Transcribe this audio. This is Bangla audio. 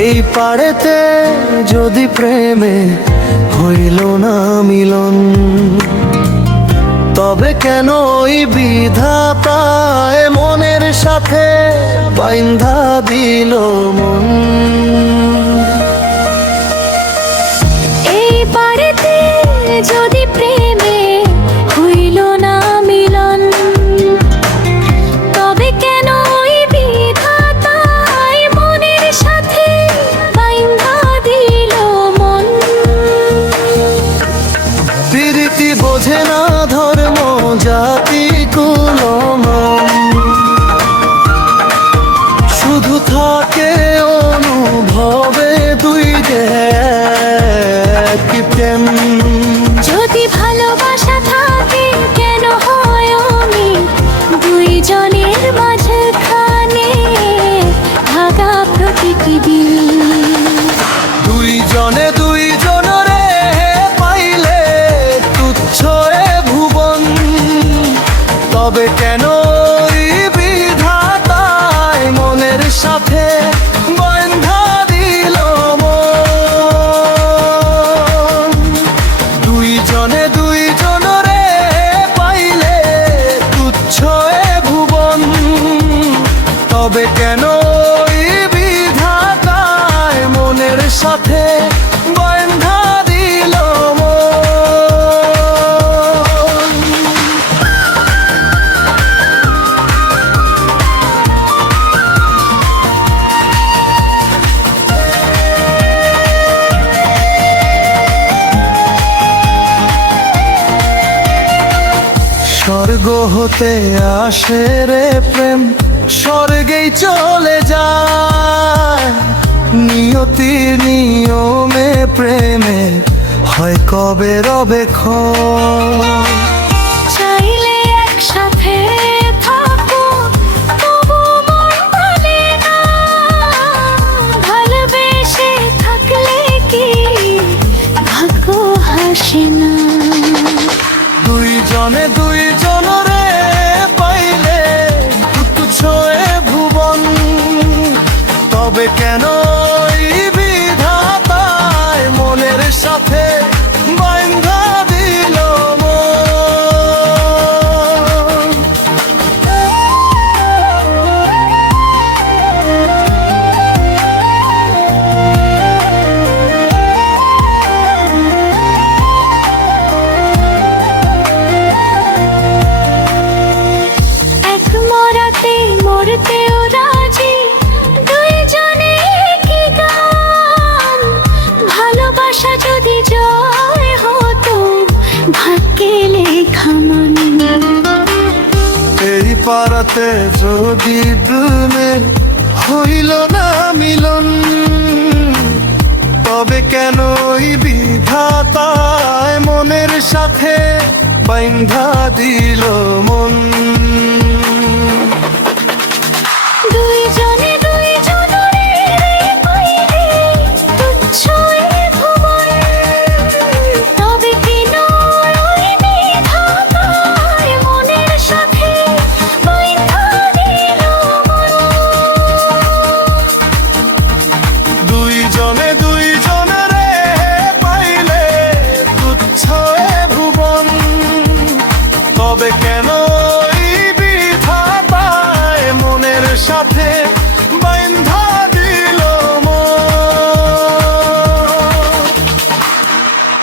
এই পাড়েতে যদি প্রেমে হইল না মিলন, তবে কেন ওই বিধাতায় মনের সাথে বাইন্ধা দিল মন। এই পাড়েতে যদি প্রেমে হইল না মিলন, তবে কেন ওই বিধাতায় মনের সাথে বাইন্ধা দিল মন। প্রীতি বোঝে না ধর্ম জাতি কুলম, শুধু থাকে অনুভবে দুই দেখ প্রেম। যদি ভালোবাসা থাকে কেন হয় আমি দুইজনের মাঝখানে ভাগা প্রতিটি দিন। দুইজনে দুইজনরে পাইলে তুচ্ছ এ ভুবন, তবে কেন ওই বিধাতায় মনের সাথে বাঁধা দিল মন। দুইজনে দুইজনরে পাইলে তুচ্ছ এ ভুবন, তবে কেন ওই বিধাতায় মনের সাথে বাঁধা দিল মন। স্বর্গ হতে আসে রে প্রেম, স্বর্গেই চলে যায়। নিয়তির নিয়মে প্রেমে হয় কবে রবে ক্ষয়। চাইলে একসাথে থাকবো তবু মন বলে না, ভালোবেসে থাকলে কি ভাগ্য হাসে না। দুইজনে দুইজনরে পাইলে তুচ্ছ এ ভুবন, তবে কেন ওই বিধাতায় মনের সাথে বাঁধা দিল মন। এক মরাতে মরতেও রাজি দুইজনে কি গান। ভালোবাসা যদি জয় হতো ভাগ্যে লেখা মান। এই পাড়াতে যদি প্রেমে হইল না মিলন, তবে কেন ওই বিধাতায় মনের সাথে বাঁধা দিল মন। দুইজনে দুইজনরে পাইলে তুচ্ছ এ ভুবন, তবে কেন ওই বিধাতায় মনের সাথে বাইন্ধা দিল মন। দুইজনে দুইজনরে পাইলে তুচ্ছ এ ভুবন, তবে কেন ওই বিধাতায় মনের সাথে